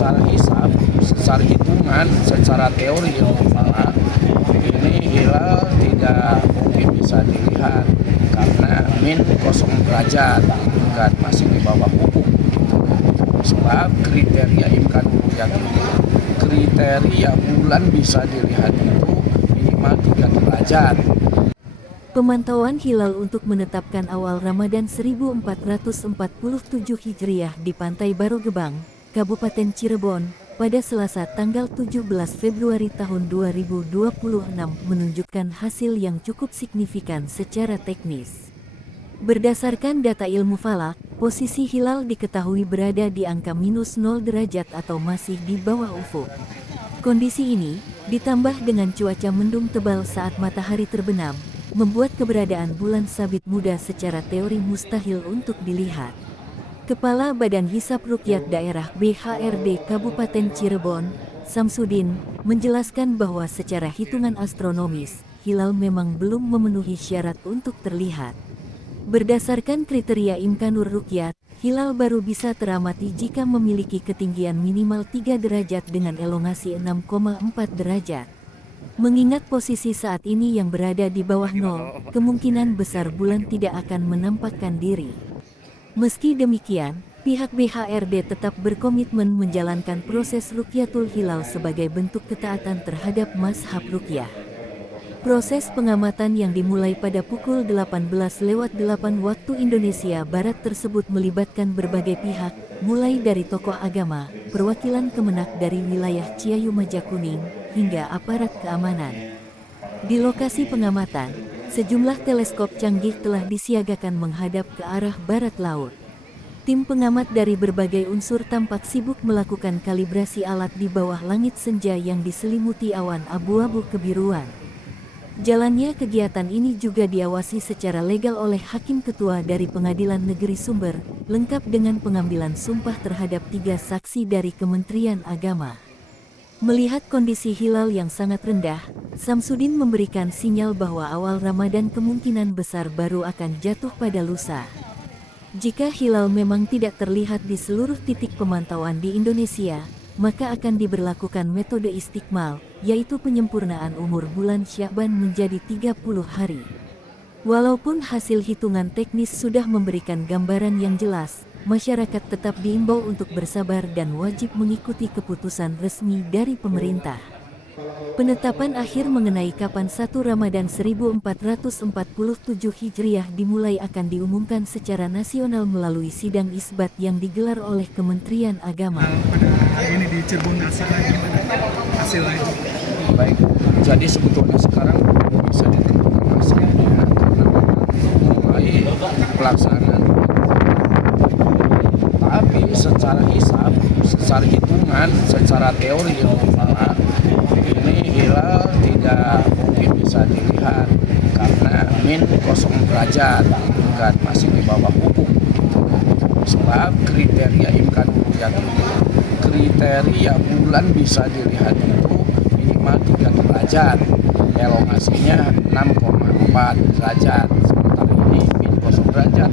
secara hitungan, secara teori ilmu falak, ini hilal tidak mungkin bisa dilihat karena min 0 derajat, kan masih di bawah ufuk. Sebab kriteria imkan ru'yat itu, kriteria bulan bisa dilihat itu minimal 3 derajat. Pemantauan hilal untuk menetapkan awal Ramadan 1447 Hijriah di Pantai Barogebang, Kabupaten Cirebon, pada Selasa tanggal 17 Februari tahun 2026 menunjukkan hasil yang cukup signifikan secara teknis. Berdasarkan data ilmu falak, posisi hilal diketahui berada di angka -0 derajat atau masih di bawah ufuk. Kondisi ini, ditambah dengan cuaca mendung tebal saat matahari terbenam, membuat keberadaan bulan sabit muda secara teori mustahil untuk dilihat. Kepala Badan Hisab Ruqyat Daerah BHRD Kabupaten Cirebon, Samsudin, menjelaskan bahwa secara hitungan astronomis, hilal memang belum memenuhi syarat untuk terlihat. Berdasarkan kriteria Imkanur Ruqyat, hilal baru bisa teramati jika memiliki ketinggian minimal 3 derajat dengan elongasi 6,4 derajat. Mengingat posisi saat ini yang berada di bawah nol, kemungkinan besar bulan tidak akan menampakkan diri. Meski demikian, pihak BHRD tetap berkomitmen menjalankan proses Ruqyatul Hilal sebagai bentuk ketaatan terhadap mazhab Ruqyah. Proses pengamatan yang dimulai pada pukul 18:08 waktu Indonesia Barat tersebut melibatkan berbagai pihak, mulai dari tokoh agama, perwakilan kemenak dari wilayah Ciayu Majakuning, hingga aparat keamanan. Di lokasi pengamatan, sejumlah teleskop canggih telah disiagakan menghadap ke arah barat laut. Tim pengamat dari berbagai unsur tampak sibuk melakukan kalibrasi alat di bawah langit senja yang diselimuti awan abu-abu kebiruan. Jalannya kegiatan ini juga diawasi secara legal oleh Hakim Ketua dari Pengadilan Negeri Sumber, lengkap dengan pengambilan sumpah terhadap 3 saksi dari Kementerian Agama. Melihat kondisi hilal yang sangat rendah, Samsudin memberikan sinyal bahwa awal Ramadan kemungkinan besar baru akan jatuh pada lusa. Jika hilal memang tidak terlihat di seluruh titik pemantauan di Indonesia, maka akan diberlakukan metode istikmal, yaitu penyempurnaan umur bulan Sya'ban menjadi 30 hari. Walaupun hasil hitungan teknis sudah memberikan gambaran yang jelas, masyarakat tetap diimbau untuk bersabar dan wajib mengikuti keputusan resmi dari pemerintah. Penetapan akhir mengenai kapan 1 Ramadan 1447 Hijriah dimulai akan diumumkan secara nasional melalui sidang isbat yang digelar oleh Kementerian Agama. Pada hari ini di Cirebon hasilnya. Baik, jadi sebetulnya sekarang bisa ditentukan hasilnya karena mulai pelaksanaan. Tapi secara hisab, secara hitungan, secara teori ilmu falak, ini hilal tidak mungkin bisa dilihat karena min 0 derajat, kan masih di bawah ufuk. Sebab kriteria imkan ru'yat itu, kriteria bulan bisa dilihat itu minimal 3 derajat, elongasinya 6,4 derajat. Sementara ini min 0 derajat,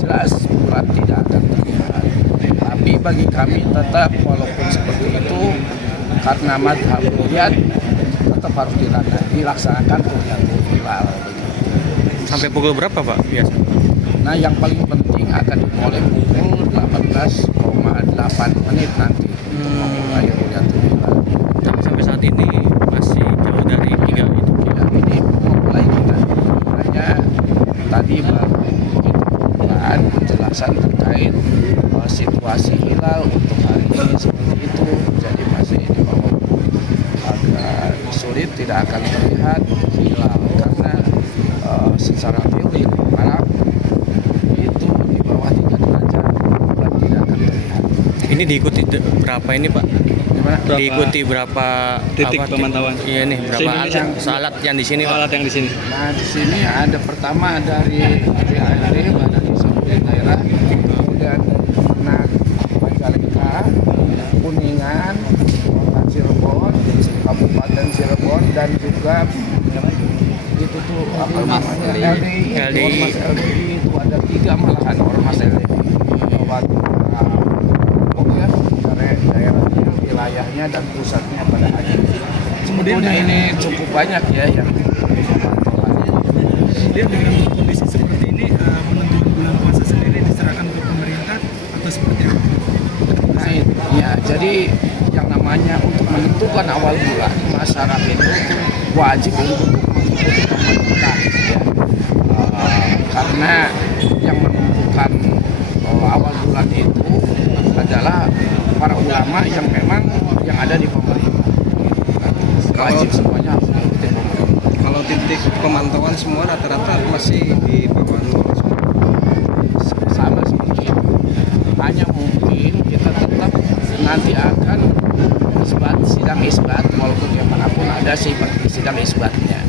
jelas bulan tidak akan terlihat. Tapi bagi kami tetap walaupun seperti itu, karena madhab ru'yat tetap harus dilaksanakan ru'yatul hilal. Sampai pukul berapa Pak biasa? Nah, yang paling penting akan dimulai pukul 18,8 menit nanti untuk memulai ru'yatul hilal. Dan sampai saat ini masih jauh dari 3 itu. Ya, ini mulai kita hanya tadi baru dan penjelasan terkait situasi hilal untuk hari ini seperti itu, jadi masih di bawah agak sulit, tidak akan terlihat hilal karena secara teori malam itu di bawah 3 derajat bulan tidak akan terlihat. Ini diikuti berapa ini Pak? Diikuti berapa titik pemantauan? Iya nih, berapa alat yang di sini Pak? Alat yang di sini. Nah, di sini ada pertama dari BHRD Badan Hisab Ruqyat Daerah, kemudian Majalengka, Kuningan, Kota Cirebon, Kabupaten Cirebon, dan juga itu tuh apa namanya LDI. Ormas LDI itu ada 3 malahan ormas LDI. Pokoknya daerahnya daerahnya dan pusatnya pada haji. Sebetulnya ini cukup banyak ya yang Kemudian dengan kondisi seperti ini, menentukan bulan puasa sendiri diserahkan ke pemerintah atau seperti apa? nah, ya, jadi yang namanya untuk menentukan awal bulan, masyarakat itu wajib untuk mengikuti pemerintah ya. Karena yang menentukan awal bulan itu adalah para ulama yang memang yang ada di pemerintah. Wajib semuanya harus mengikuti pemerintah. Kalau titik pemantauan semua rata-rata masih di bawah nol semua. Sama seperti itu. Hanya mungkin kita tetap nanti akan sidang isbat walaupun dimanapun ada sidang isbatnya.